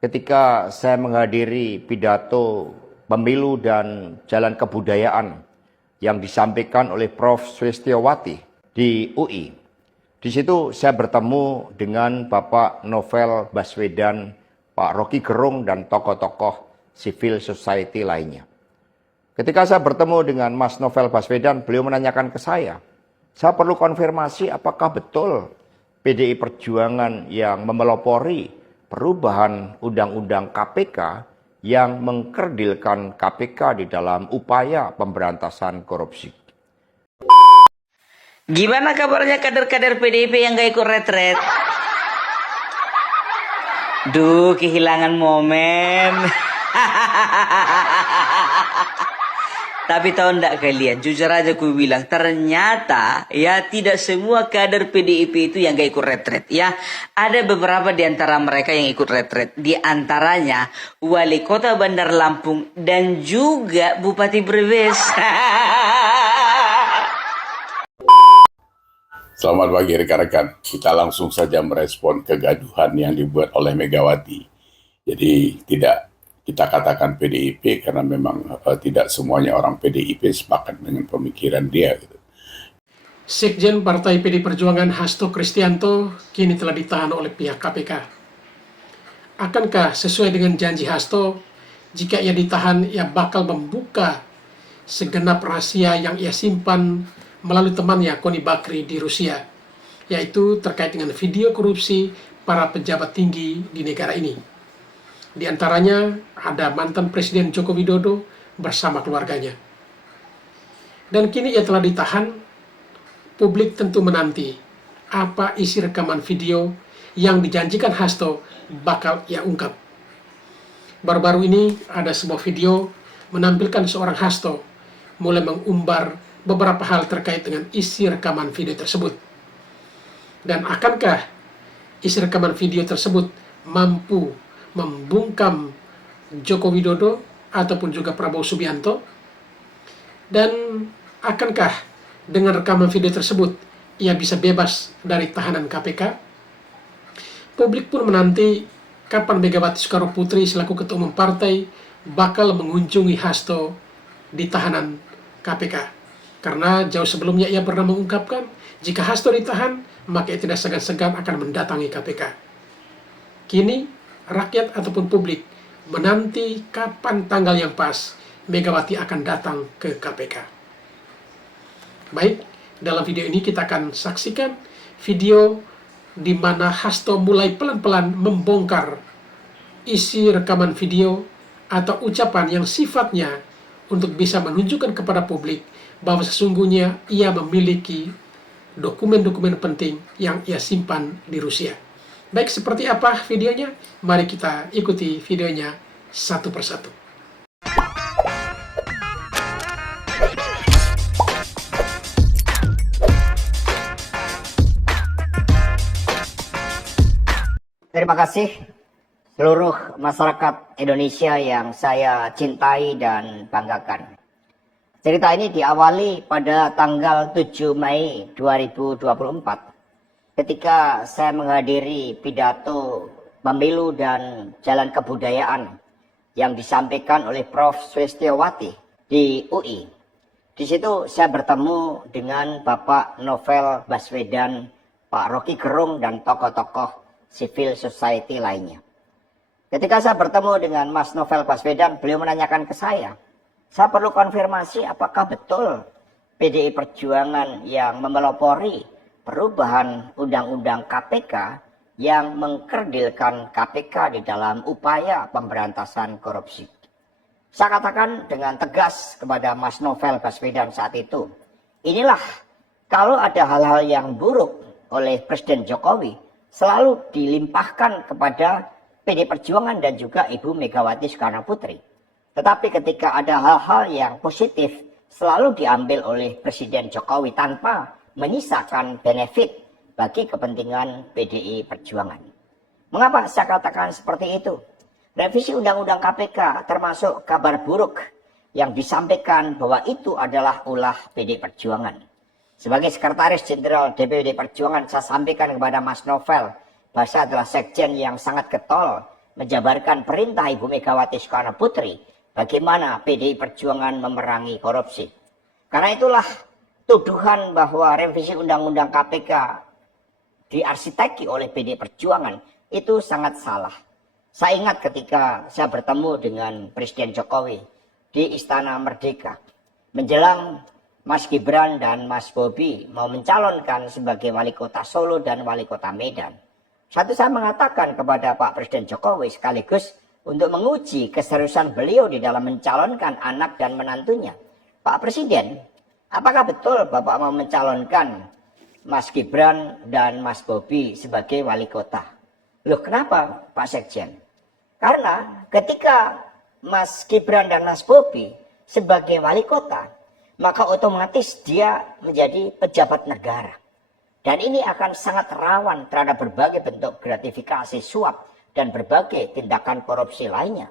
ketika saya menghadiri pidato pemilu dan jalan kebudayaan yang disampaikan oleh Prof. Sulistyowati di UI. Di situ saya bertemu dengan Bapak Novel Baswedan, Pak Rocky Gerung, dan tokoh-tokoh civil society lainnya. Ketika saya bertemu dengan Mas Novel Baswedan, beliau menanyakan ke saya perlu konfirmasi apakah betul PDI Perjuangan yang memelopori perubahan Undang-Undang KPK yang mengkerdilkan KPK di dalam upaya pemberantasan korupsi. Gimana kabarnya kader-kader PDIP yang gak ikut retret? Duh, kehilangan momen. Tapi tahu enggak kalian, jujur aja aku bilang, ternyata ya tidak semua kader PDIP itu yang gak ikut retret. Ya, ada beberapa di antara mereka yang ikut retret. Di antaranya Wali Kota Bandar Lampung dan juga Bupati Brebes. Selamat pagi rekan-rekan. Kita langsung saja merespon kegaduhan yang dibuat oleh Megawati. Jadi tidak kita katakan PDIP karena memang tidak semuanya orang PDIP sepakat dengan pemikiran dia. Gitu. Sekjen Partai PD Perjuangan Hasto Kristianto kini telah ditahan oleh pihak KPK. Akankah sesuai dengan janji Hasto, jika ia ditahan ia bakal membuka segenap rahasia yang ia simpan melalui temannya Koni Bakri di Rusia, yaitu terkait dengan video korupsi para pejabat tinggi di negara ini. Di antaranya ada mantan Presiden Joko Widodo bersama keluarganya. Dan kini ia telah ditahan. Publik tentu menanti apa isi rekaman video yang dijanjikan Hasto bakal ia ungkap. Baru-baru ini ada sebuah video menampilkan seorang Hasto mulai mengumbar beberapa hal terkait dengan isi rekaman video tersebut. Dan akankah isi rekaman video tersebut mampu membungkam Joko Widodo ataupun juga Prabowo Subianto? Dan akankah dengan rekaman video tersebut ia bisa bebas dari tahanan KPK? Publik pun menanti kapan Megawati Soekarno Putri selaku Ketua Umum Partai bakal mengunjungi Hasto di tahanan KPK. Karena jauh sebelumnya ia pernah mengungkapkan jika Hasto ditahan, maka ia tidak segan-segan akan mendatangi KPK. Kini rakyat ataupun publik menanti kapan tanggal yang pas Megawati akan datang ke KPK. Baik, dalam video ini kita akan saksikan video di mana Hasto mulai pelan-pelan membongkar isi rekaman video atau ucapan yang sifatnya untuk bisa menunjukkan kepada publik bahwa sesungguhnya ia memiliki dokumen-dokumen penting yang ia simpan di Rusia. Baik, seperti apa videonya? Mari kita ikuti videonya satu persatu. Terima kasih seluruh masyarakat Indonesia yang saya cintai dan banggakan. Cerita ini diawali pada tanggal 7 Mei 2024. Ketika saya menghadiri pidato pemilu dan jalan kebudayaan yang disampaikan oleh Prof. Sulistyowati di UI. Di situ saya bertemu dengan Bapak Novel Baswedan, Pak Rocky Gerung, dan tokoh-tokoh civil society lainnya. Ketika saya bertemu dengan Mas Novel Baswedan, beliau menanyakan ke saya perlu konfirmasi apakah betul PDI Perjuangan yang memelopori perubahan Undang-Undang KPK yang mengkerdilkan KPK di dalam upaya pemberantasan korupsi. Saya katakan dengan tegas kepada Mas Novel Baswedan saat itu, inilah kalau ada hal-hal yang buruk oleh Presiden Jokowi selalu dilimpahkan kepada PD Perjuangan dan juga Ibu Megawati Soekarno Putri. Tetapi ketika ada hal-hal yang positif selalu diambil oleh Presiden Jokowi tanpa menyisakan benefit bagi kepentingan PDI Perjuangan. Mengapa saya katakan seperti itu? Revisi Undang-Undang KPK termasuk kabar buruk yang disampaikan bahwa itu adalah ulah PDI Perjuangan. Sebagai Sekretaris Jenderal DPD Perjuangan, saya sampaikan kepada Mas Novel bahwa saya adalah sekjen yang sangat getol menjabarkan perintah Ibu Megawati Soekarno Putri bagaimana PDI Perjuangan memerangi korupsi. Karena itulah tuduhan bahwa revisi Undang-Undang KPK diarsiteki oleh PDI Perjuangan itu sangat salah. Saya ingat ketika saya bertemu dengan Presiden Jokowi di Istana Merdeka menjelang Mas Gibran dan Mas Bobi mau mencalonkan sebagai wali kota Solo dan wali kota Medan. Satu saya mengatakan kepada Pak Presiden Jokowi sekaligus untuk menguji keseriusan beliau di dalam mencalonkan anak dan menantunya. Pak Presiden, apakah betul Bapak mau mencalonkan Mas Gibran dan Mas Bobi sebagai wali kota? Loh kenapa Pak Sekjen? Karena ketika Mas Gibran dan Mas Bobi sebagai wali kota, maka otomatis dia menjadi pejabat negara. Dan ini akan sangat rawan terhadap berbagai bentuk gratifikasi, suap, dan berbagai tindakan korupsi lainnya.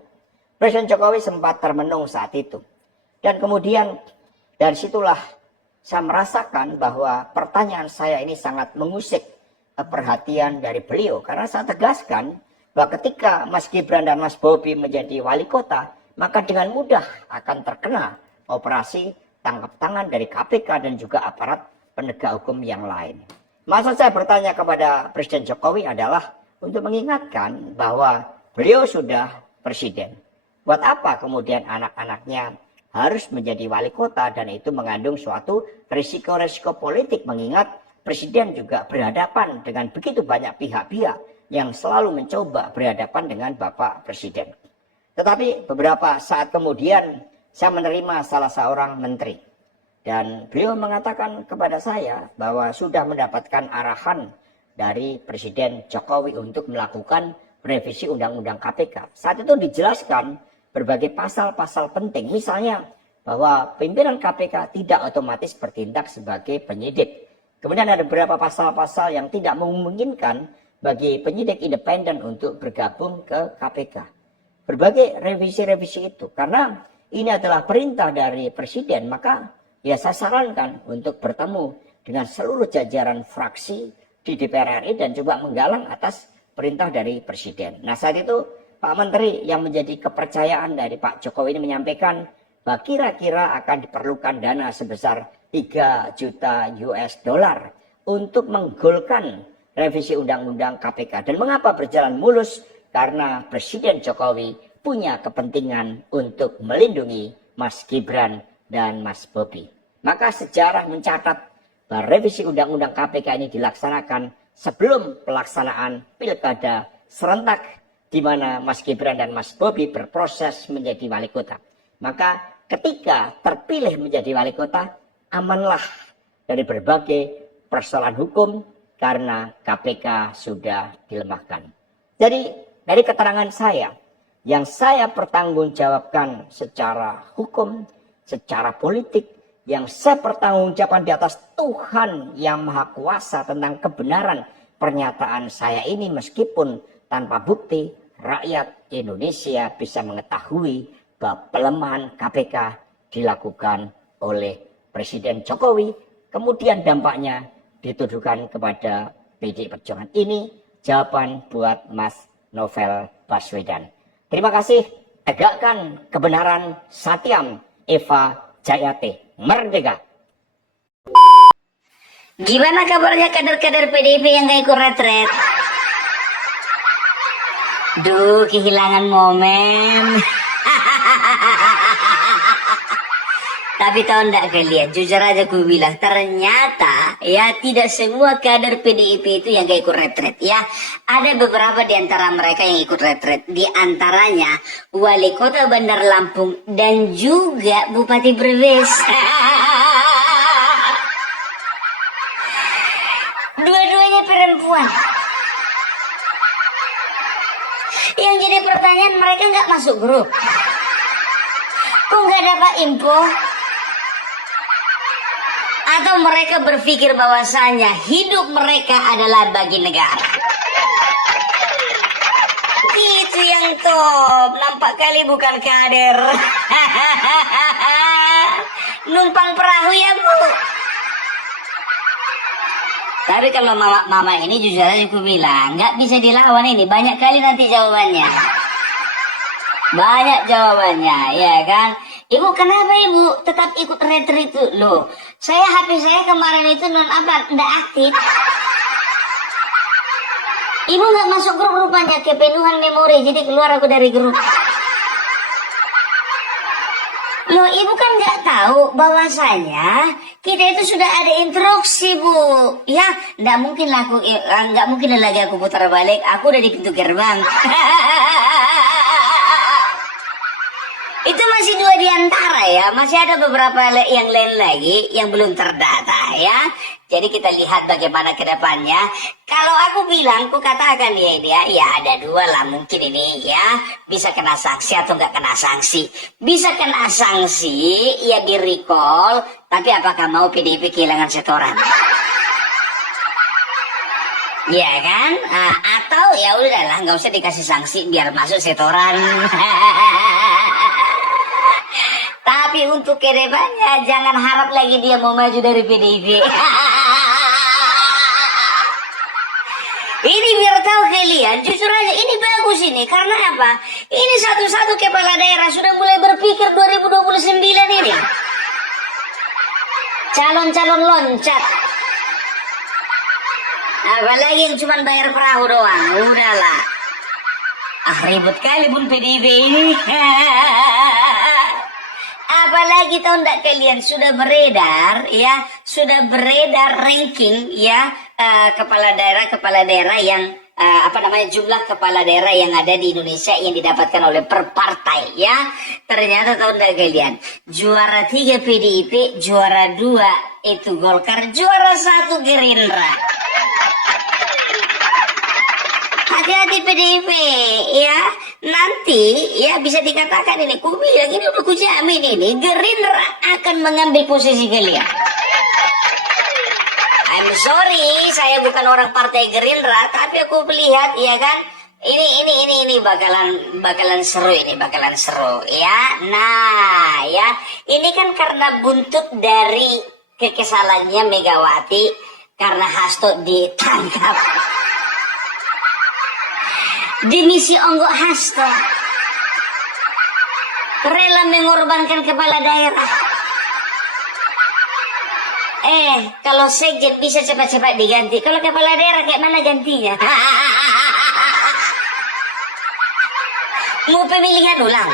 Presiden Jokowi sempat termenung saat itu. Dan kemudian dari situlah saya merasakan bahwa pertanyaan saya ini sangat mengusik perhatian dari beliau. Karena saya tegaskan bahwa ketika Mas Gibran dan Mas Bobi menjadi wali kota, maka dengan mudah akan terkena operasi tangkap tangan dari KPK dan juga aparat penegak hukum yang lain. Maksud saya bertanya kepada Presiden Jokowi adalah untuk mengingatkan bahwa beliau sudah presiden. Buat apa kemudian anak-anaknya harus menjadi wali kota, dan itu mengandung suatu risiko-risiko politik mengingat presiden juga berhadapan dengan begitu banyak pihak-pihak yang selalu mencoba berhadapan dengan Bapak Presiden. Tetapi beberapa saat kemudian saya menerima salah seorang menteri. Dan beliau mengatakan kepada saya bahwa sudah mendapatkan arahan dari Presiden Jokowi untuk melakukan revisi Undang-Undang KPK. Saat itu dijelaskan berbagai pasal-pasal penting. Misalnya bahwa pimpinan KPK tidak otomatis bertindak sebagai penyidik. Kemudian ada beberapa pasal-pasal yang tidak memungkinkan bagi penyidik independen untuk bergabung ke KPK. Berbagai revisi-revisi itu. Karena ini adalah perintah dari Presiden, maka ya saya sarankan untuk bertemu dengan seluruh jajaran fraksi di DPR RI dan coba menggalang atas perintah dari Presiden. Nah saat itu Pak Menteri yang menjadi kepercayaan dari Pak Jokowi ini menyampaikan bahwa kira-kira akan diperlukan dana sebesar 3 juta US dollar untuk menggolkan revisi Undang-Undang KPK. Dan mengapa berjalan mulus? Karena Presiden Jokowi punya kepentingan untuk melindungi Mas Gibran dan Mas Bobi. Maka sejarah mencatat bahwa revisi Undang-Undang KPK ini dilaksanakan sebelum pelaksanaan pilkada serentak di mana Mas Gibran dan Mas Bobi berproses menjadi wali kota. Maka ketika terpilih menjadi wali kota, amanlah dari berbagai persoalan hukum karena KPK sudah dilemahkan. Jadi dari keterangan saya, yang saya pertanggungjawabkan secara hukum, secara politik, yang saya pertanggungjawabkan di atas Tuhan yang Maha Kuasa tentang kebenaran pernyataan saya ini, meskipun tanpa bukti, rakyat Indonesia bisa mengetahui bahwa pelemahan KPK dilakukan oleh Presiden Jokowi, kemudian dampaknya dituduhkan kepada PDI Perjuangan. Ini jawaban buat Mas Novel Baswedan. Terima kasih. Tegakkan kebenaran. Satyam Eva Jayate. Merdeka. Gimana kabarnya kader-kader PDIP yang gak ikut retret? Duh, kehilangan momen. Tapi tahu ndak kalian, jujur aja ku bilang, ternyata ya tidak semua kader PDIP itu yang gak ikut retret ya. Ada beberapa di antara mereka yang ikut retret. Di antaranya Wali Kota Bandar Lampung dan juga Bupati Brebes. Dua-duanya perempuan. Yang jadi pertanyaan, mereka nggak masuk grup. Kok nggak dapat info? Atau mereka berpikir bahwasanya hidup mereka adalah bagi negara? Itu yang top. Nampak kali bukan kader. Numpang perahu ya Bu. Tapi kalau mama ini jujur aja aku bilang, nggak bisa dilawan ini. Banyak kali nanti jawabannya. Banyak jawabannya, ya kan? Ibu, kenapa ibu tetap ikut retreat itu? Loh, HP saya kemarin itu nggak aktif. Ibu nggak masuk grup rupanya, kepenuhan memori, jadi keluar aku dari grup. Loh, ibu kan nggak tahu bahwasanya kita itu sudah ada instruksi, Bu. Ya, nggak mungkin lagi aku putar balik. Aku udah di pintu gerbang. Itu masih 2 di antara ya. Masih ada beberapa yang lain lagi yang belum terdata ya. Jadi kita lihat bagaimana ke depannya. Kalau aku bilang, aku katakan ya ada 2 lah mungkin ini ya. Bisa kena sanksi atau nggak kena sanksi. Bisa kena sanksi, ya di recall. Tapi apakah mau PDIP kehilangan setoran? Ya kan? Atau ya udahlah, nggak usah dikasih sanksi biar masuk setoran. Tapi untuk kedepannya jangan harap lagi dia mau maju dari PDIP. Ini biar tahu kalian, jujur aja ini bagus ini. Karena apa? Ini satu-satu kepala daerah sudah mulai berpikir 2029 ini. Calon-calon loncat. Apalagi yang cuma bayar perahu doang. Udahlah. Ribut kali pun PDIP ini. Apalagi tahu enggak kalian sudah beredar ranking ya kepala daerah yang jumlah kepala daerah yang ada di Indonesia yang didapatkan oleh per partai ya. Ternyata tahu enggak kalian, juara 3 PDIP, juara 2 itu Golkar, juara 1 Gerindra. Hati-hati PDIP ya, nanti ya bisa dikatakan ini, ku bilang ini udah kujamin ini Gerindra akan mengambil posisi kalian. I'm sorry, saya bukan orang partai Gerindra, tapi aku melihat ya kan, ini bakalan seru ya. Nah ya, ini kan karena buntut dari kekesalannya Megawati karena Hasto ditangkap. Dimisi onggok Hasto rela mengorbankan kepala daerah. Kalau sekjen bisa cepat-cepat diganti. Kalau kepala daerah kayak mana gantinya? Mau pemilihan ulang.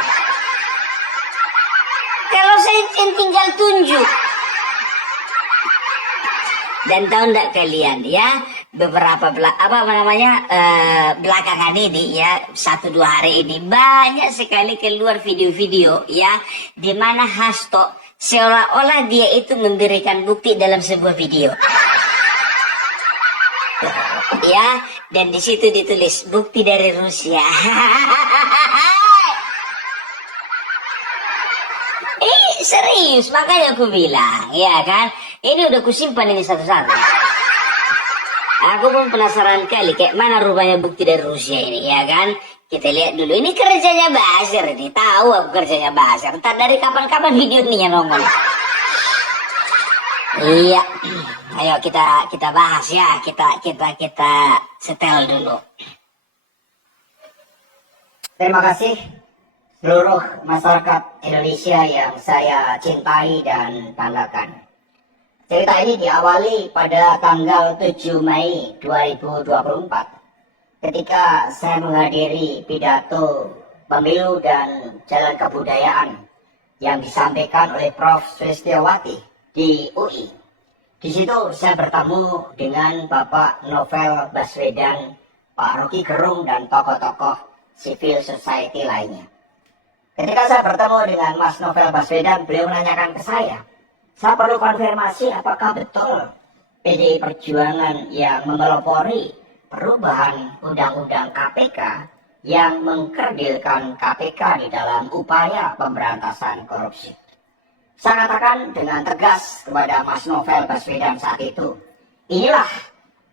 Kalau sekjen tinggal tunjuk. Dan tahu enggak kalian ya, beberapa belakangan ini ya 1-2 hari ini banyak sekali keluar video-video ya di mana Hasto seolah-olah dia itu memberikan bukti dalam sebuah video ya, dan di situ ditulis bukti dari Rusia. Serius, makanya aku bilang ya kan, ini udah kusimpan ini satu-satu. Aku pun penasaran kali kayak mana rupanya bukti dari Rusia ini ya kan. Kita lihat dulu, ini kerjanya Basir ini, tahu aku kerjanya Basir. Entah dari kapan-kapan video ini yang nongol. Iya, ayo kita bahas ya, kita setel dulu. Terima kasih seluruh masyarakat Indonesia yang saya cintai dan banggakan. Cerita ini diawali pada tanggal 7 Mei 2024 ketika saya menghadiri pidato pemilu dan jalan kebudayaan yang disampaikan oleh Prof. Swistiawati di UI. Di situ saya bertemu dengan Bapak Novel Baswedan, Pak Rocky Gerung, dan tokoh-tokoh civil society lainnya. Ketika saya bertemu dengan Mas Novel Baswedan, beliau menanyakan ke saya perlu konfirmasi apakah betul PDI Perjuangan yang memelopori perubahan Undang-Undang KPK yang mengkerdilkan KPK di dalam upaya pemberantasan korupsi. Saya katakan dengan tegas kepada Mas Novel Baswedan saat itu, inilah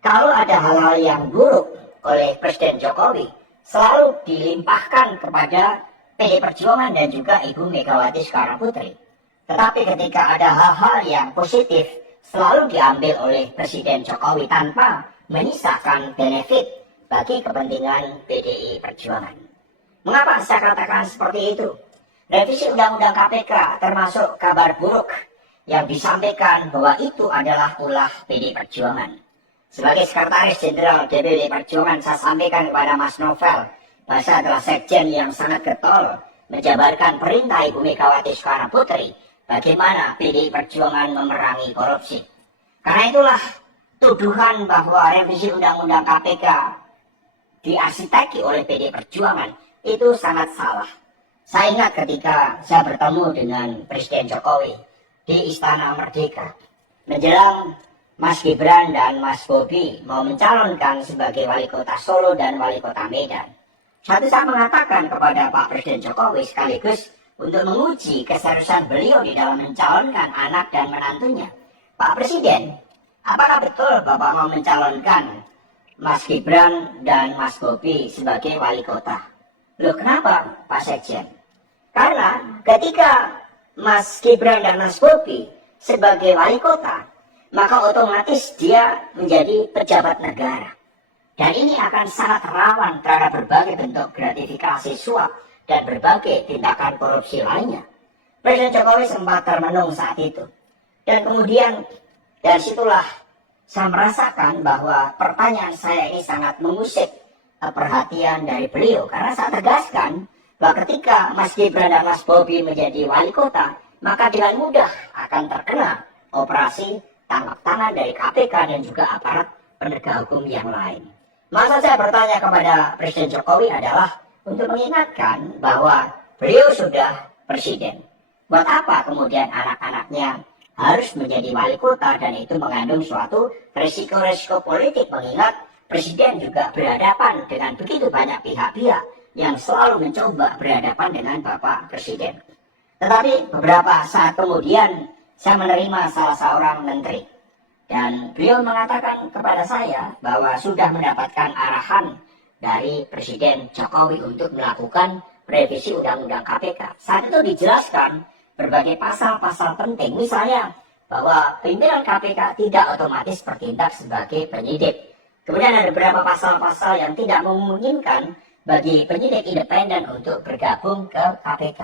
kalau ada hal-hal yang buruk oleh Presiden Jokowi selalu dilimpahkan kepada PDI Perjuangan dan juga Ibu Megawati Soekarno Putri. Tetapi ketika ada hal-hal yang positif selalu diambil oleh Presiden Jokowi tanpa menyisakan benefit bagi kepentingan PDI Perjuangan. Mengapa saya katakan seperti itu? Revisi Undang-Undang KPK termasuk kabar buruk yang disampaikan bahwa itu adalah ulah PDI Perjuangan. Sebagai Sekretaris Jenderal DPD Perjuangan, saya sampaikan kepada Mas Novel bahwa saya adalah sekjen yang sangat getol menjabarkan perintah Ibu Megawati Soekarno Putri bagaimana PDI Perjuangan memerangi korupsi. Karena itulah tuduhan bahwa revisi Undang-Undang KPK diarsiteki oleh PDI Perjuangan itu sangat salah. Saya ingat ketika saya bertemu dengan Presiden Jokowi di Istana Merdeka menjelang Mas Gibran dan Mas Bobi mau mencalonkan sebagai wali kota Solo dan wali kota Medan. Saya mengatakan kepada Pak Presiden Jokowi sekaligus untuk menguji keseriusan beliau di dalam mencalonkan anak dan menantunya. Pak Presiden, apakah betul Bapak mau mencalonkan Mas Gibran dan Mas Bobi sebagai wali kota? Loh kenapa Pak Sekjen? Karena ketika Mas Gibran dan Mas Bobi sebagai wali kota, maka otomatis dia menjadi pejabat negara. Dan ini akan sangat rawan terhadap berbagai bentuk gratifikasi suap dan berbagai tindakan korupsi lainnya. Presiden Jokowi sempat termenung saat itu. Dan kemudian dari situlah saya merasakan bahwa pertanyaan saya ini sangat mengusik perhatian dari beliau. Karena saya tegaskan bahwa ketika Mas Gibran dan Mas Bobi menjadi wali kota, maka dengan mudah akan terkena operasi tangkap tangan dari KPK dan juga aparat penegak hukum yang lain. Masa saya bertanya kepada Presiden Jokowi adalah untuk mengingatkan bahwa beliau sudah presiden. Buat apa kemudian anak-anaknya harus menjadi wali kota, dan itu mengandung suatu risiko-risiko politik mengingat presiden juga berhadapan dengan begitu banyak pihak-pihak yang selalu mencoba berhadapan dengan Bapak Presiden. Tetapi beberapa saat kemudian saya menerima salah seorang menteri dan beliau mengatakan kepada saya bahwa sudah mendapatkan arahan dari Presiden Jokowi untuk melakukan revisi Undang-Undang KPK. Saat itu dijelaskan berbagai pasal-pasal penting, misalnya bahwa pimpinan KPK tidak otomatis bertindak sebagai penyidik. Kemudian ada beberapa pasal-pasal yang tidak memungkinkan bagi penyidik independen untuk bergabung ke KPK.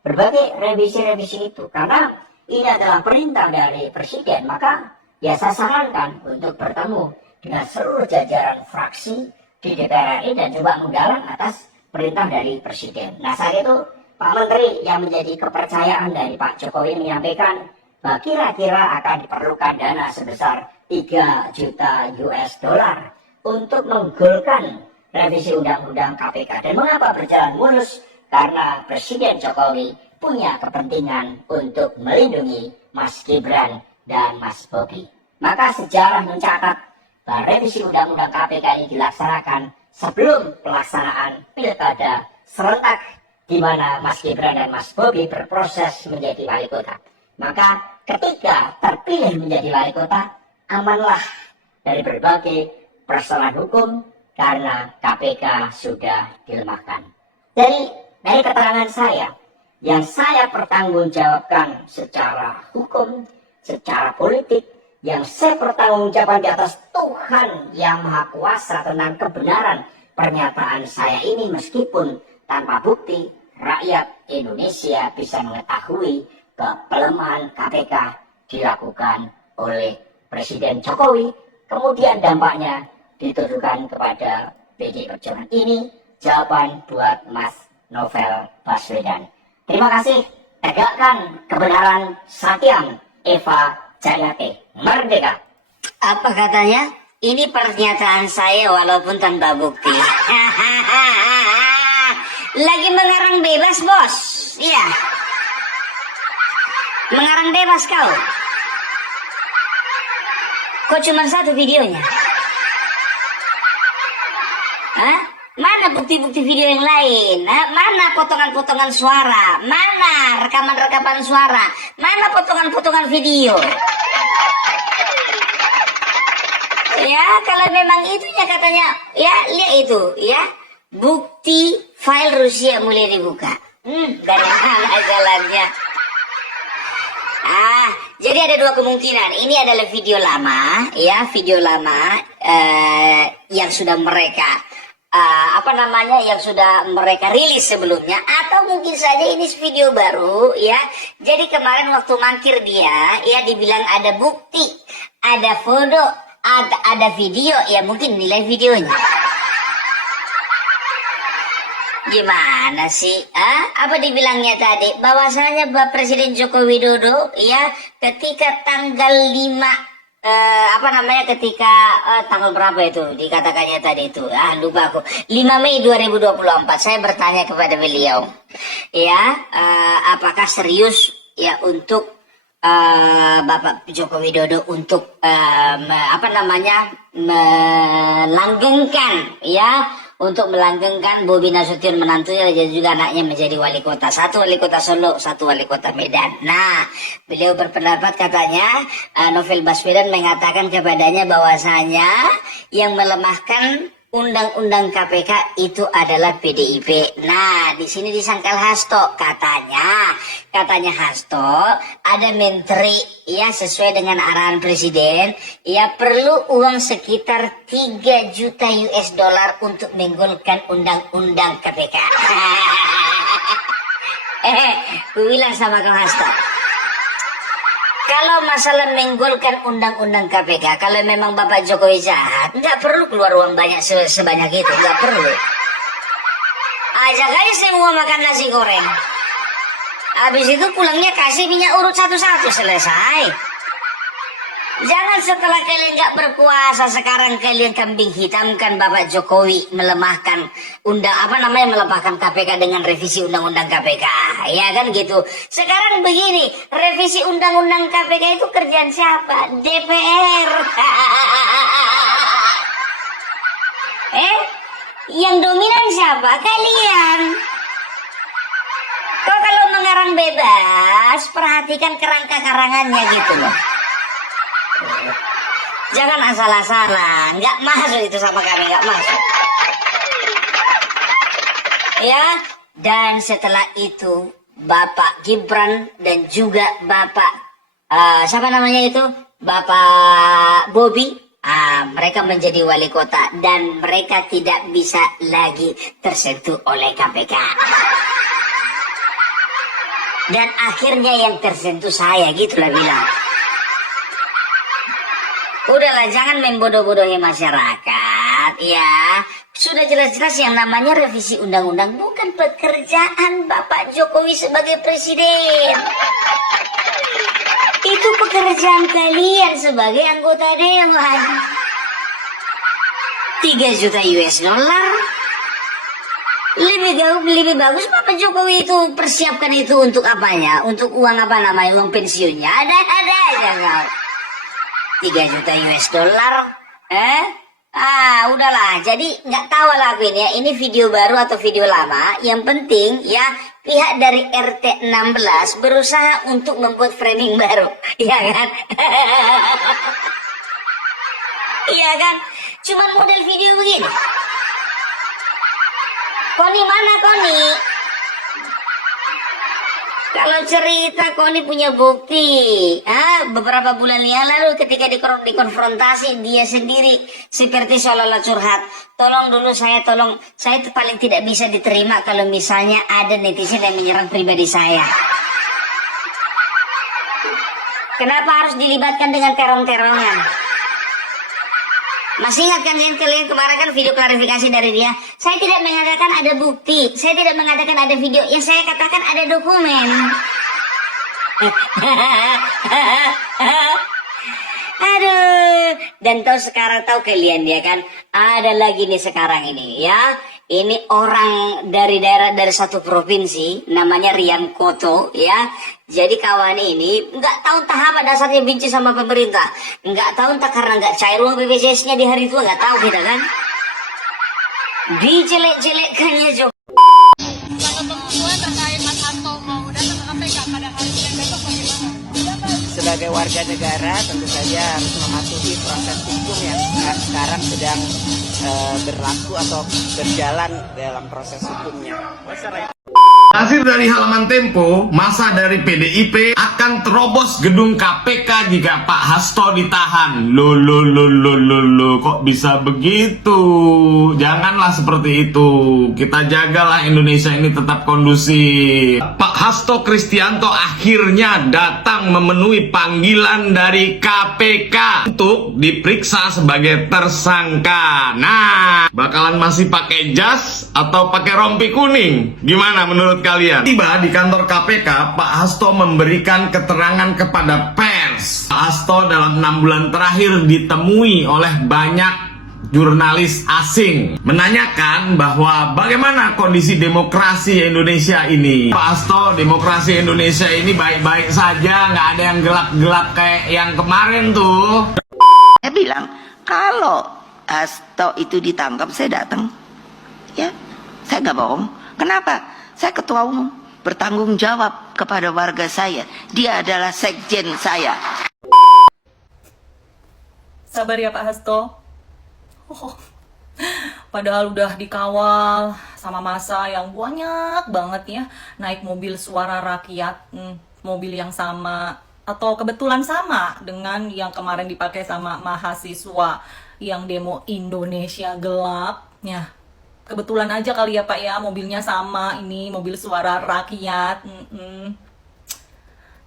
Berbagai revisi-revisi itu, karena ini adalah perintah dari Presiden, maka ya saya sarankan untuk bertemu dengan seluruh jajaran fraksi di DPR RI dan coba menggalang atas perintah dari Presiden. Nah saat itu Pak Menteri yang menjadi kepercayaan dari Pak Jokowi menyampaikan bahwa kira-kira akan diperlukan dana sebesar 3 juta US dollar untuk menggolkan revisi Undang-Undang KPK. Dan mengapa berjalan mulus? Karena Presiden Jokowi punya kepentingan untuk melindungi Mas Gibran dan Mas Bobi. Maka sejarah mencatat bahwa revisi Undang-Undang KPK ini dilaksanakan sebelum pelaksanaan pilkada serentak di mana Mas Gibran dan Mas Bobi berproses menjadi wali kota. Maka ketika terpilih menjadi wali kota, amanlah dari berbagai persoalan hukum karena KPK sudah dilemahkan. Jadi dari keterangan saya, yang saya pertanggungjawabkan secara hukum, secara politik, yang saya pertanggungjawabkan di atas Tuhan yang Maha Kuasa tentang kebenaran pernyataan saya ini, meskipun tanpa bukti, rakyat Indonesia bisa mengetahui bahwa pelemahan KPK dilakukan oleh Presiden Jokowi, kemudian dampaknya ditujukan kepada PDI Perjuangan. Ini jawaban buat Mas Novel Baswedan. Terima kasih. Tegakkan kebenaran, Satyam Eva Jayate. Merdeka. Apa katanya? Ini pernyataan saya walaupun tanpa bukti. Lagi mengarang bebas, bos. Iya. Mengarang bebas kau. Kok cuma satu videonya? Hah? Mana bukti-bukti video yang lain? Hah? Mana potongan-potongan suara? Mana rekaman-rekaman suara? Mana potongan-potongan video? Ya, kalau memang itunya katanya, ya lihat itu, ya. Bukti file Rusia mulai dibuka. Dari mana jalannya? Jadi ada dua kemungkinan. Ini adalah video lama, ya, video lama yang sudah mereka yang sudah mereka rilis sebelumnya, atau mungkin saja ini video baru, ya. Jadi kemarin waktu mangkir dia, ya, dibilang ada bukti, ada foto, ada video, ya mungkin nilai videonya. Gimana sih? Apa dibilangnya tadi? Bahwasanya Bapak Presiden Joko Widodo, ya, ketika tanggal 5, ketika tanggal berapa itu dikatakannya tadi itu? Lupa aku. 5 Mei 2024. Saya bertanya kepada beliau, ya, apakah serius, ya, untuk Bapak Joko Widodo untuk melanggengkan, ya, untuk melanggengkan Bobi Nasution menantunya dan juga anaknya menjadi wali kota. Satu wali kota Solo, satu wali kota Medan. Nah, beliau berpendapat, katanya Novel Baswedan mengatakan kepadanya bahwasanya yang melemahkan undang-undang KPK itu adalah PDIP. Nah, di sini disangkal Hasto, katanya Hasto ada menteri, ya, sesuai dengan arahan presiden, ya, perlu uang sekitar 3 juta US dollar untuk menggolkan undang-undang KPK. Gue bilang sama Kang Hasto, kalau masalah menggolkan undang-undang KPK, kalau memang Bapak Jokowi jahat, nggak perlu keluar uang banyak sebanyak itu, nggak perlu. Ajak aja semua makan nasi goreng. Habis itu pulangnya kasih minyak urut satu-satu, selesai. Jangan setelah kalian nggak berkuasa, sekarang kalian kambing hitamkan Bapak Jokowi melemahkan melemahkan KPK dengan revisi undang-undang KPK, ya kan gitu. Sekarang begini, revisi undang-undang KPK itu kerjaan siapa? DPR. Yang dominan siapa? Kalian. Kok kalau mengarang bebas, perhatikan kerangka karangannya gitu loh. Jangan asal-asalan, nggak masuk itu sama kami, nggak masuk. Ya, dan setelah itu Bapak Gibran dan juga Bapak Bapak Bobi, mereka menjadi wali kota dan mereka tidak bisa lagi tersentuh oleh KPK. Dan akhirnya yang tersentuh saya, gitulah bilang. Udahlah, jangan membodoh-bodohi masyarakat, ya. Sudah jelas-jelas yang namanya revisi undang-undang bukan pekerjaan Bapak Jokowi sebagai presiden. Itu pekerjaan kalian sebagai anggota dewan. 3 juta US dollar. Lebih bagus Bapak Jokowi itu persiapkan itu untuk apanya? Untuk uang uang pensiunnya. Ada aja kau. 3 juta US dollar. Udahlah. Jadi nggak tahu lah aku ini, ya. Ini video baru atau video lama. Yang penting, ya, pihak dari RT 16 berusaha untuk membuat framing baru. Iya kan? Iya kan? Cuman model video begini. Koni mana Koni? Kalau cerita Koni punya bukti. Beberapa bulan yang lalu ketika dikonfrontasi dia sendiri seperti seolah-olah curhat. Tolong saya paling tidak bisa diterima kalau misalnya ada netizen yang menyerang pribadi saya. Kenapa harus dilibatkan dengan terong-terongan? Masih ingat kan kalian kemarin kan video klarifikasi dari dia? Saya tidak mengatakan ada bukti, saya tidak mengatakan ada video, yang saya katakan ada dokumen. Aduh, dan sekarang kalian, ya kan, ada lagi nih sekarang ini, ya. Ini orang dari satu provinsi, namanya Rian Koto, ya. Jadi kawan ini nggak tahu entah apa dasarnya benci sama pemerintah, nggak tahu entah karena nggak cair uang BPJS-nya di hari tua, nggak tahu kita kan. Dijelek-jelekkannya Jokowi. Sebagai warga negara tentu saja harus mematuhi proses hukum yang sekarang sedang berlaku atau berjalan dalam proses hukumnya. Hasil dari halaman Tempo, masa dari PDIP akan terobos gedung KPK jika Pak Hasto ditahan. Loh, kok bisa begitu? Janganlah seperti itu. Kita jagalah Indonesia ini tetap kondusif. Pak Hasto Kristianto akhirnya datang memenuhi panggilan dari KPK untuk diperiksa sebagai tersangka. Nah, bakalan masih pakai jas atau pakai rompi kuning? Gimana menurut kalian? Tiba di kantor KPK, Pak Hasto memberikan keterangan kepada pers. Pak Hasto dalam 6 bulan terakhir ditemui oleh banyak jurnalis asing menanyakan bahwa bagaimana kondisi demokrasi Indonesia ini. Pak Hasto, demokrasi Indonesia ini baik-baik saja, nggak ada yang gelap-gelap kayak yang kemarin tuh. Saya bilang, kalau Hasto itu ditangkap, saya datang. Ya, saya nggak bohong. Kenapa? Saya ketua umum, bertanggung jawab kepada warga saya. Dia adalah sekjen saya. Sabar ya Pak Hasto. Padahal udah dikawal sama massa yang banyak banget ya, naik mobil suara rakyat, mobil yang sama atau kebetulan sama dengan yang kemarin dipakai sama mahasiswa yang demo Indonesia gelap ya. Kebetulan aja kali ya Pak ya, mobilnya sama, ini mobil suara rakyat.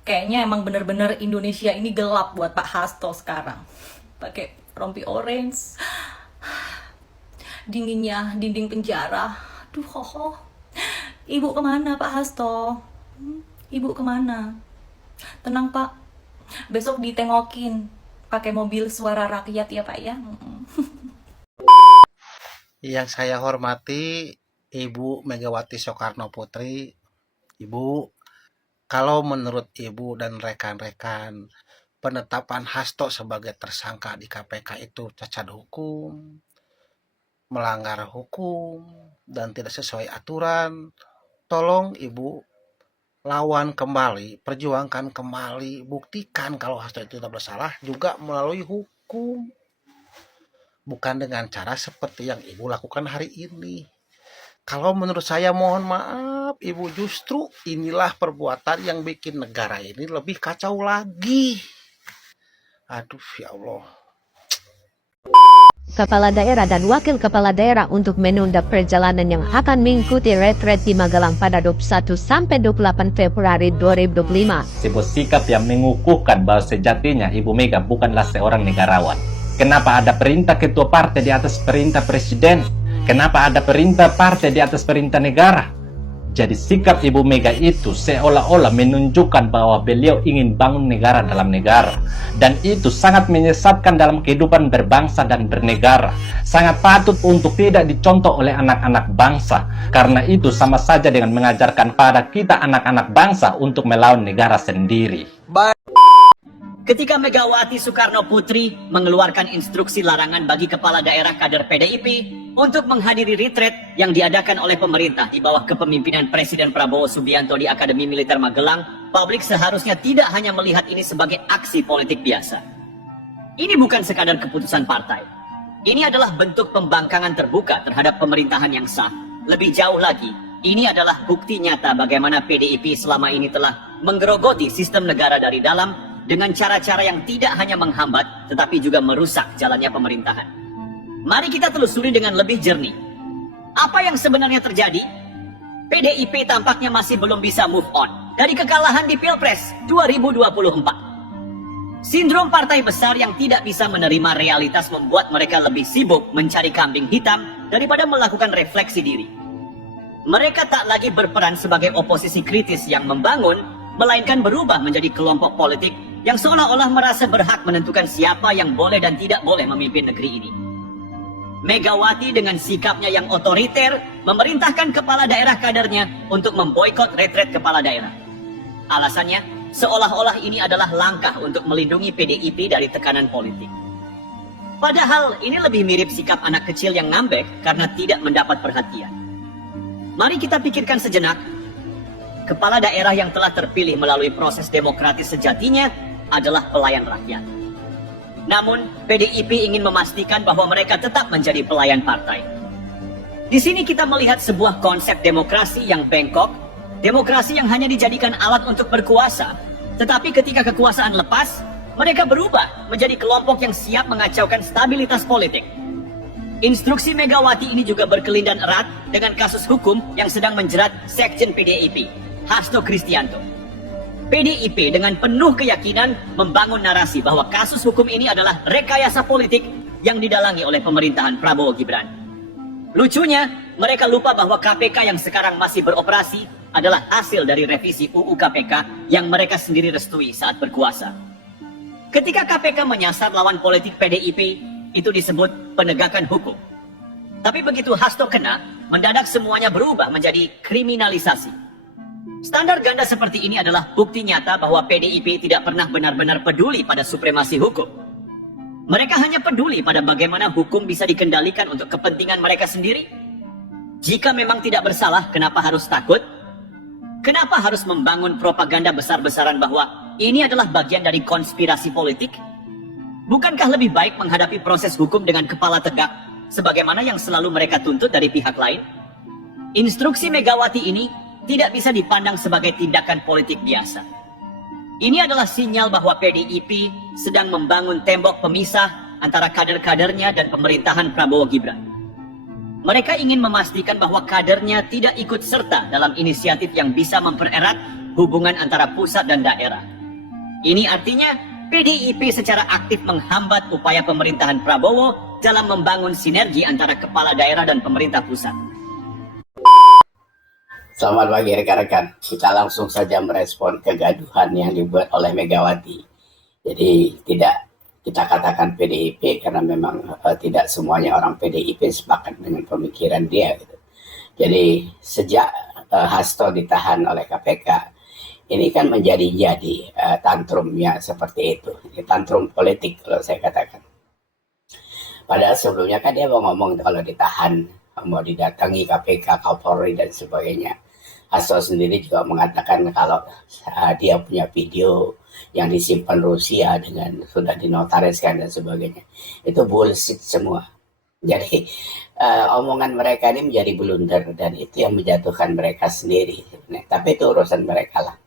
Kayaknya emang bener-bener Indonesia ini gelap buat Pak Hasto sekarang. Pakai rompi orange, dinginnya dinding penjara. Duh, Ibu kemana Pak Hasto? Ibu kemana? Tenang Pak, besok ditengokin pakai mobil suara rakyat ya Pak ya. Yang saya hormati Ibu Megawati Soekarno Putri. Ibu, kalau menurut Ibu dan rekan-rekan, penetapan Hasto sebagai tersangka di KPK itu cacat hukum, melanggar hukum, dan tidak sesuai aturan, tolong Ibu lawan kembali, perjuangkan kembali, buktikan kalau Hasto itu tidak bersalah juga melalui hukum. Bukan dengan cara seperti yang Ibu lakukan hari ini. Kalau menurut saya, mohon maaf Ibu, justru inilah perbuatan yang bikin negara ini lebih kacau lagi. Aduh ya Allah. Kepala daerah dan wakil kepala daerah untuk menunda perjalanan yang akan mengikuti retret di Magelang pada 21 sampai 28 Februari 2025. Sebuah sikap yang mengukuhkan bahwa sejatinya Ibu Mega bukanlah seorang negarawan. Kenapa ada perintah ketua partai di atas perintah presiden? Kenapa ada perintah partai di atas perintah negara? Jadi sikap Ibu Mega itu seolah-olah menunjukkan bahwa beliau ingin bangun negara dalam negara. Dan itu sangat menyesatkan dalam kehidupan berbangsa dan bernegara. Sangat patut untuk tidak dicontoh oleh anak-anak bangsa. Karena itu sama saja dengan mengajarkan pada kita anak-anak bangsa untuk melawan negara sendiri. Ketika Megawati Soekarno Putri mengeluarkan instruksi larangan bagi kepala daerah kader PDIP untuk menghadiri retret yang diadakan oleh pemerintah di bawah kepemimpinan Presiden Prabowo Subianto di Akademi Militer Magelang, publik seharusnya tidak hanya melihat ini sebagai aksi politik biasa. Ini bukan sekadar keputusan partai. Ini adalah bentuk pembangkangan terbuka terhadap pemerintahan yang sah. Lebih jauh lagi, ini adalah bukti nyata bagaimana PDIP selama ini telah menggerogoti sistem negara dari dalam dengan cara-cara yang tidak hanya menghambat, tetapi juga merusak jalannya pemerintahan. Mari kita telusuri dengan lebih jernih. Apa yang sebenarnya terjadi? PDIP tampaknya masih belum bisa move on dari kekalahan di Pilpres 2024. Sindrom partai besar yang tidak bisa menerima realitas membuat mereka lebih sibuk mencari kambing hitam daripada melakukan refleksi diri. Mereka tak lagi berperan sebagai oposisi kritis yang membangun, melainkan berubah menjadi kelompok politik yang seolah-olah merasa berhak menentukan siapa yang boleh dan tidak boleh memimpin negeri ini. Megawati dengan sikapnya yang otoriter memerintahkan kepala daerah kadernya untuk memboikot retret kepala daerah. Alasannya, seolah-olah ini adalah langkah untuk melindungi PDIP dari tekanan politik. Padahal ini lebih mirip sikap anak kecil yang ngambek karena tidak mendapat perhatian. Mari kita pikirkan sejenak. Kepala daerah yang telah terpilih melalui proses demokratis sejatinya adalah pelayan rakyat. Namun, PDIP ingin memastikan bahwa mereka tetap menjadi pelayan partai. Di sini kita melihat sebuah konsep demokrasi yang bengkok, Demokrasi yang hanya dijadikan alat untuk berkuasa, tetapi ketika kekuasaan lepas, mereka berubah menjadi kelompok yang siap mengacaukan stabilitas politik. Instruksi Megawati ini juga berkelindan erat dengan kasus hukum yang sedang menjerat Sekjen PDIP, Hasto Kristianto. PDIP dengan penuh keyakinan membangun narasi bahwa kasus hukum ini adalah rekayasa politik yang didalangi oleh pemerintahan Prabowo Gibran. Lucunya, mereka lupa bahwa KPK yang sekarang masih beroperasi adalah hasil dari revisi UU KPK yang mereka sendiri restui saat berkuasa. Ketika KPK menyasar lawan politik PDIP, itu disebut penegakan hukum. Tapi begitu Hasto kena, mendadak semuanya berubah menjadi kriminalisasi. Standar ganda seperti ini adalah bukti nyata bahwa PDIP tidak pernah benar-benar peduli pada supremasi hukum. Mereka hanya peduli pada bagaimana hukum bisa dikendalikan untuk kepentingan mereka sendiri. Jika memang tidak bersalah, kenapa harus takut? Kenapa harus membangun propaganda besar-besaran bahwa ini adalah bagian dari konspirasi politik? Bukankah lebih baik menghadapi proses hukum dengan kepala tegak, sebagaimana yang selalu mereka tuntut dari pihak lain? Instruksi Megawati ini tidak bisa dipandang sebagai tindakan politik biasa. Ini adalah sinyal bahwa PDIP sedang membangun tembok pemisah antara kader-kadernya dan pemerintahan Prabowo Gibran. Mereka ingin memastikan bahwa kadernya tidak ikut serta dalam inisiatif yang bisa mempererat hubungan antara pusat dan daerah. Ini artinya PDIP secara aktif menghambat upaya pemerintahan Prabowo dalam membangun sinergi antara kepala daerah dan pemerintah pusat. Selamat pagi rekan-rekan. Kita langsung saja merespon kegaduhan yang dibuat oleh Megawati. Jadi tidak kita katakan PDIP karena memang tidak semuanya orang PDIP sepakat dengan pemikiran dia. Gitu. Jadi sejak Hasto ditahan oleh KPK, ini kan menjadi tantrumnya seperti itu. Ini tantrum politik kalau saya katakan. Padahal sebelumnya kan dia mau ngomong kalau ditahan, mau didatangi KPK, Kapolri dan sebagainya. Hasto sendiri juga mengatakan kalau dia punya video yang disimpan Rusia dengan sudah dinotariskan dan sebagainya. Itu bullshit semua. Jadi omongan mereka ini menjadi blunder dan itu yang menjatuhkan mereka sendiri. Tapi itu urusan mereka lah.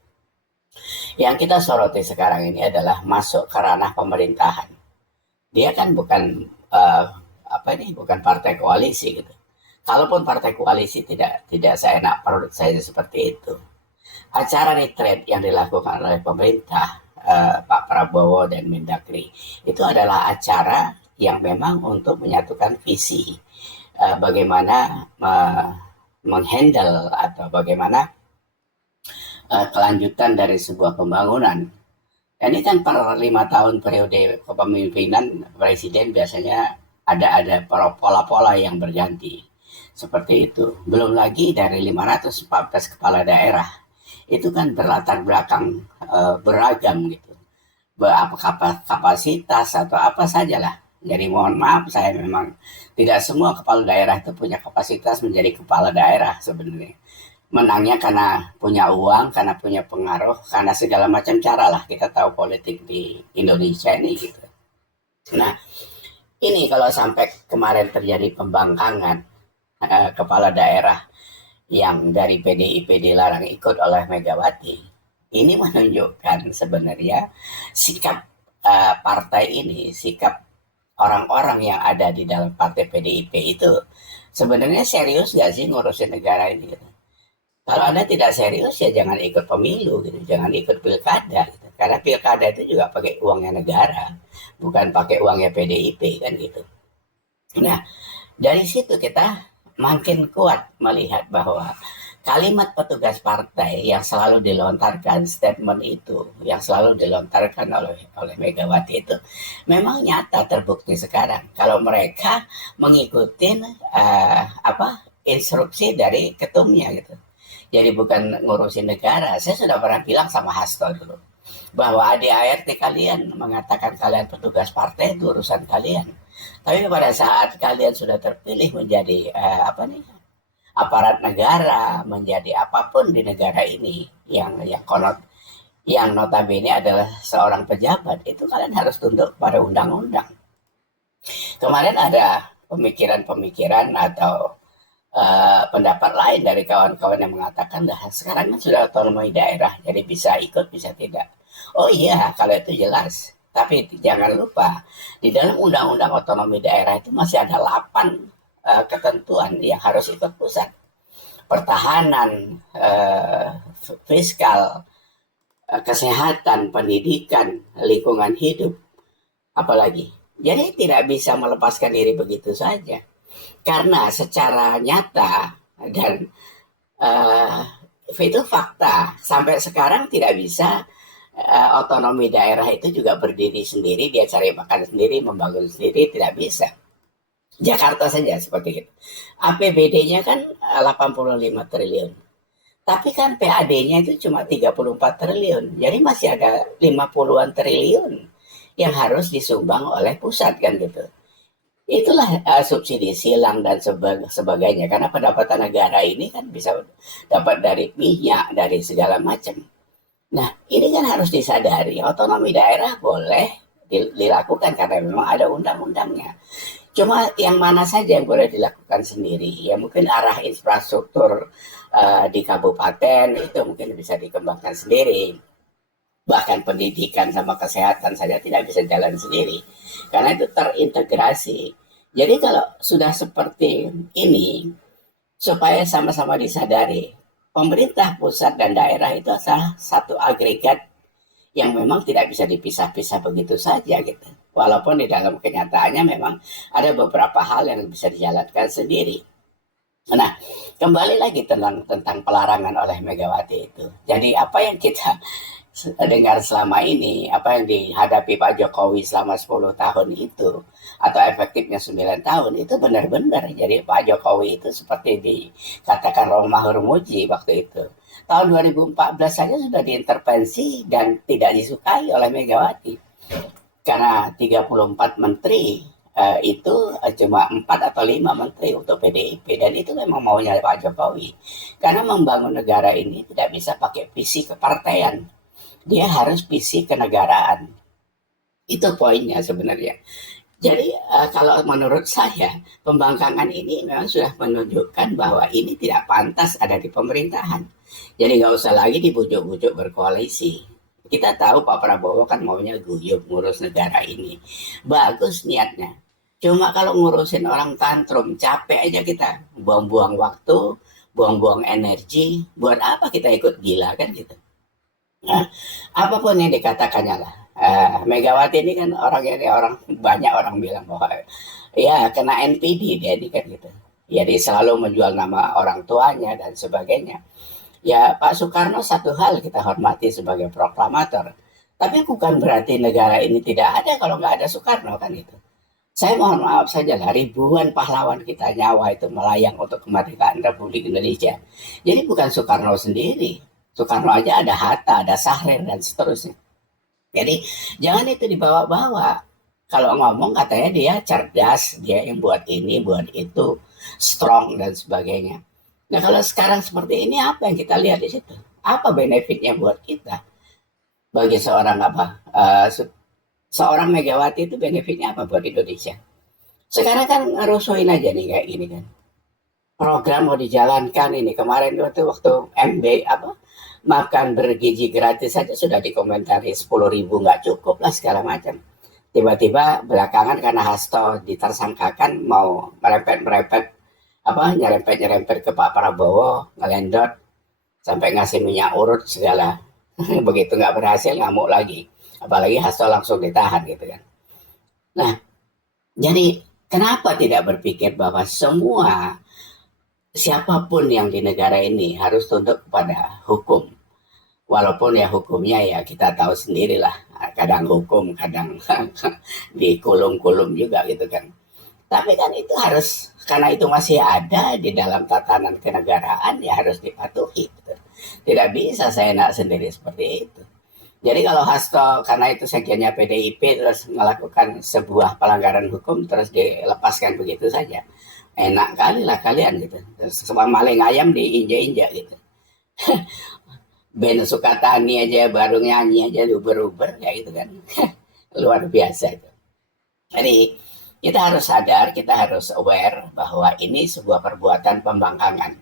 Yang kita soroti sekarang ini adalah masuk ke ranah pemerintahan. Dia kan bukan bukan partai koalisi gitu. Kalaupun partai koalisi tidak seenak perut saya seperti itu. Acara retreat yang dilakukan oleh pemerintah Pak Prabowo dan Mendagri itu adalah acara yang memang untuk menyatukan visi bagaimana menghandle atau bagaimana kelanjutan dari sebuah pembangunan. Ini kan per 5 tahun periode kepemimpinan presiden biasanya ada pola-pola yang berganti. Seperti itu. Belum lagi dari 514 kepala daerah. Itu kan berlatar belakang beragam gitu. Kapasitas atau apa sajalah. Jadi mohon maaf saya memang tidak semua kepala daerah itu punya kapasitas menjadi kepala daerah sebenarnya. Menangnya karena punya uang, karena punya pengaruh, karena segala macam cara lah kita tahu politik di Indonesia ini gitu. Nah, ini kalau sampai kemarin terjadi pembangkangan kepala daerah yang dari PDIP dilarang ikut oleh Megawati, ini menunjukkan sebenarnya sikap partai ini, sikap orang-orang yang ada di dalam partai PDIP itu sebenarnya serius gak sih ngurusin negara ini gitu. Kalau Anda tidak serius ya jangan ikut pemilu gitu, jangan ikut pilkada gitu. Karena pilkada itu juga pakai uangnya negara, bukan pakai uangnya PDIP kan gitu. Nah, dari situ kita makin kuat melihat bahwa kalimat petugas partai yang selalu dilontarkan, statement itu yang selalu dilontarkan oleh Megawati itu memang nyata terbukti sekarang. Kalau mereka mengikuti instruksi dari ketumnya gitu. Jadi bukan ngurusin negara. Saya sudah pernah bilang sama Hasto dulu bahwa ADART kalian mengatakan kalian petugas partai itu urusan kalian. Tapi pada saat kalian sudah terpilih menjadi aparat negara, menjadi apapun di negara ini yang notabene adalah seorang pejabat, itu kalian harus tunduk pada undang-undang. Kemarin ada pemikiran-pemikiran atau pendapat lain dari kawan-kawan yang mengatakan dah sekarang kan sudah otonomi daerah, jadi bisa ikut bisa tidak. Oh iya, kalau itu jelas. Tapi jangan lupa di dalam undang-undang otonomi daerah itu masih ada 8 ketentuan yang harus ikut pusat. Pertahanan, fiskal, kesehatan, pendidikan, lingkungan hidup, apalagi. Jadi tidak bisa melepaskan diri begitu saja. Karena secara nyata dan itu fakta, sampai sekarang tidak bisa otonomi daerah itu juga berdiri sendiri, dia cari makan sendiri, membangun sendiri, tidak bisa. Jakarta saja seperti itu. APBD-nya kan 85 triliun. Tapi kan PAD-nya itu cuma 34 triliun. Jadi masih ada 50-an triliun yang harus disumbang oleh pusat kan gitu. Itulah subsidi silang dan sebagainya. Karena pendapatan negara ini kan bisa dapat dari minyak, dari segala macam. Nah, ini kan harus disadari. Otonomi daerah boleh dilakukan karena memang ada undang-undangnya. Cuma yang mana saja yang boleh dilakukan sendiri. Ya mungkin arah infrastruktur di kabupaten itu mungkin bisa dikembangkan sendiri. Bahkan pendidikan sama kesehatan saja tidak bisa jalan sendiri. Karena itu terintegrasi. Jadi kalau sudah seperti ini, supaya sama-sama disadari, pemerintah pusat dan daerah itu adalah satu agregat yang memang tidak bisa dipisah-pisah begitu saja gitu. Walaupun di dalam kenyataannya memang ada beberapa hal yang bisa dijalankan sendiri. Nah, kembali lagi tentang pelarangan oleh Megawati itu. Jadi apa yang kita dengar selama ini, apa yang dihadapi Pak Jokowi selama 10 tahun itu, atau efektifnya 9 tahun, itu benar-benar. Jadi Pak Jokowi itu seperti dikatakan Romah Hurmuji waktu itu. Tahun 2014 saja sudah diintervensi dan tidak disukai oleh Megawati. Karena 34 menteri itu cuma 4 atau 5 menteri untuk PDIP. Dan itu memang maunya Pak Jokowi. Karena membangun negara ini tidak bisa pakai visi kepartaian. Dia harus visi kenegaraan. Itu poinnya sebenarnya. Jadi kalau menurut saya, pembangkangan ini memang sudah menunjukkan bahwa ini tidak pantas ada di pemerintahan. Jadi nggak usah lagi dibujuk-bujuk berkoalisi. Kita tahu Pak Prabowo kan maunya guyup ngurus negara ini. Bagus niatnya. Cuma kalau ngurusin orang tantrum, capek aja kita. Buang-buang waktu, buang-buang energi. Buat apa kita ikut gila kan gitu. Nah, apapun yang dikatakannya lah. Megawati ini kan banyak orang bilang bahwa ya kena NPD dia ini kan gitu. Jadi selalu menjual nama orang tuanya dan sebagainya. Ya Pak Soekarno satu hal kita hormati sebagai proklamator. Tapi bukan berarti negara ini tidak ada kalau nggak ada Soekarno kan itu. Saya mohon maaf saja lah, ribuan pahlawan kita nyawa itu melayang untuk kemerdekaan Republik Indonesia. Jadi bukan Soekarno sendiri. Soekarno aja ada Hatta, ada Sahrir dan seterusnya. Jadi jangan itu dibawa-bawa. Kalau ngomong katanya dia cerdas, dia yang buat ini, buat itu, strong dan sebagainya. Nah kalau sekarang seperti ini apa yang kita lihat di situ? Apa benefitnya buat kita? Bagi seorang seorang Megawati itu benefitnya apa buat Indonesia? Sekarang kan ngerusuhin aja nih kayak gini kan. Program mau dijalankan ini kemarin waktu MB makan bergizi gratis saja sudah dikomentari 10.000 nggak cukup lah segala macam. Tiba-tiba belakangan karena Hasto ditersangkakan mau nyerempet ke Pak Prabowo, ngelendot sampai ngasih minyak urut segala. Begitu nggak berhasil ngamuk lagi. Apalagi Hasto langsung ditahan gitu kan. Nah, jadi kenapa tidak berpikir bahwa semua siapapun yang di negara ini harus tunduk kepada hukum. Walaupun ya hukumnya ya kita tahu sendirilah. Kadang hukum, kadang dikulum-kulum juga gitu kan. Tapi kan itu harus, karena itu masih ada di dalam tatanan kenegaraan, ya harus dipatuhi. Gitu. Tidak bisa saya enak sendiri seperti itu. Jadi kalau Hasto, karena itu sekjennya PDIP, terus melakukan sebuah pelanggaran hukum, terus dilepaskan begitu saja. Enak kali lah kalian gitu. Semua maling ayam diinjak-injak gitu. Ben Sukatani aja baru nyanyi aja uber-uber ya gitu kan. Luar biasa itu. Jadi kita harus sadar, kita harus aware bahwa ini sebuah perbuatan pembangkangan.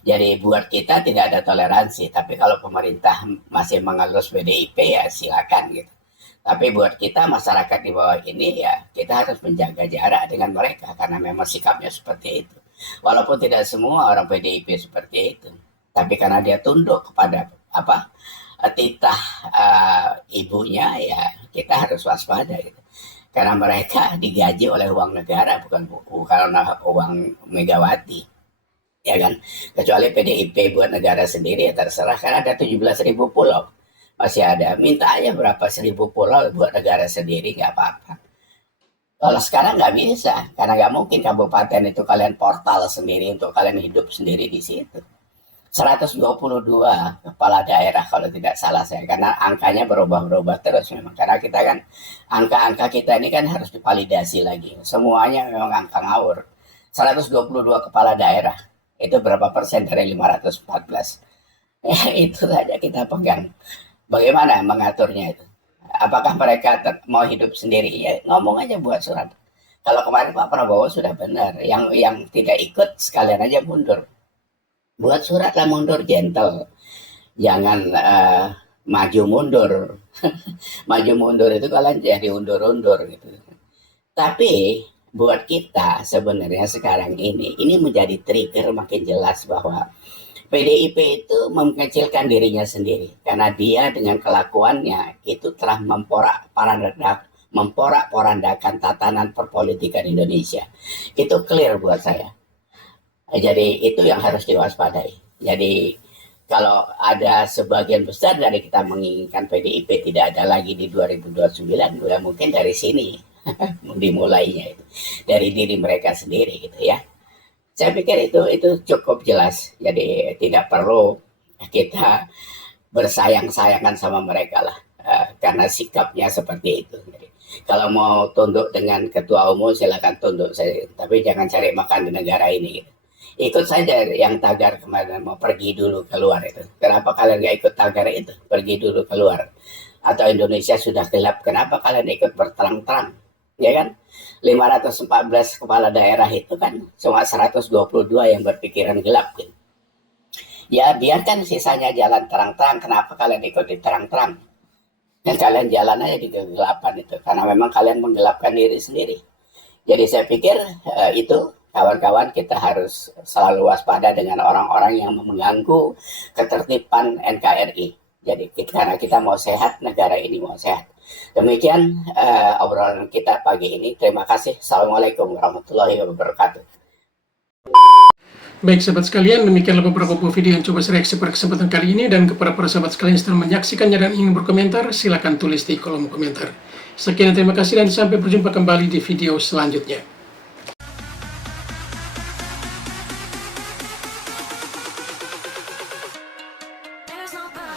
Jadi buat kita tidak ada toleransi, tapi kalau pemerintah masih mengelus PDIP ya silakan gitu. Tapi buat kita masyarakat di bawah ini ya kita harus menjaga jarak dengan mereka karena memang sikapnya seperti itu. Walaupun tidak semua orang PDIP seperti itu, tapi karena dia tunduk kepada titah ibunya ya kita harus waspada gitu. Karena mereka digaji oleh uang negara bukan uang Megawati. Ya kan? Kecuali PDIP buat negara sendiri ya terserah, karena ada 17.000 pulau. Masih ada, minta aja berapa 1.000 pulau buat negara sendiri, nggak apa-apa. Kalau sekarang nggak bisa, karena nggak mungkin kabupaten itu kalian portal sendiri untuk kalian hidup sendiri di situ. 122 kepala daerah kalau tidak salah saya, karena angkanya berubah-ubah terus memang. Karena kita kan, angka-angka kita ini kan harus divalidasi lagi. Semuanya memang angka ngawur. 122 kepala daerah, itu berapa persen dari 514? Ya itu saja kita pegang. Bagaimana mengaturnya itu? Apakah mereka mau hidup sendiri? Ya ngomong aja buat surat. Kalau kemarin Pak Prabowo sudah benar, yang tidak ikut sekalian aja mundur. Buat surat lah mundur, gentle. Jangan maju mundur. Maju mundur itu kalian jadi undur-undur gitu. Tapi buat kita sebenarnya sekarang ini menjadi trigger makin jelas bahwa PDIP itu mengecilkan dirinya sendiri karena dia dengan kelakuannya itu telah memporak-porandakan tatanan perpolitikan Indonesia. Itu clear buat saya. Jadi itu yang harus diwaspadai. Jadi kalau ada sebagian besar dari kita menginginkan PDIP tidak ada lagi di 2029, ya mungkin dari sini dimulainya itu dari diri mereka sendiri gitu ya. Saya pikir itu cukup jelas. Jadi tidak perlu kita bersayang-sayangan sama mereka lah karena sikapnya seperti itu. Jadi, kalau mau tunduk dengan ketua umum silakan tunduk saja, tapi jangan cari makan di negara ini. Gitu. Ikut saja yang tagar kemarin mau pergi dulu keluar itu. Kenapa kalian nggak ikut tagar itu? Pergi dulu keluar. Atau Indonesia sudah gelap, kenapa kalian ikut berterang-terang? Ya kan? 514 kepala daerah itu kan cuma 122 yang berpikiran gelap gitu. Ya biarkan sisanya jalan terang-terang, kenapa kalian ikut di terang-terang? Dan kalian jalan aja di kegelapan itu, karena memang kalian menggelapkan diri sendiri. Jadi saya pikir itu kawan-kawan kita harus selalu waspada dengan orang-orang yang mengganggu ketertiban NKRI. Jadi karena kita mau sehat, negara ini mau sehat. Demikian obrolan kita pagi ini. Terima kasih. Assalamualaikum warahmatullahi wabarakatuh. Baik sahabat sekalian, demikianlah beberapa video yang coba saya reaksi pada kesempatan kali ini. Dan kepada para sahabat sekalian yang sedang menyaksikannya dan ingin berkomentar, silakan tulis di kolom komentar. Sekian, terima kasih dan sampai berjumpa kembali di video selanjutnya. There's nobody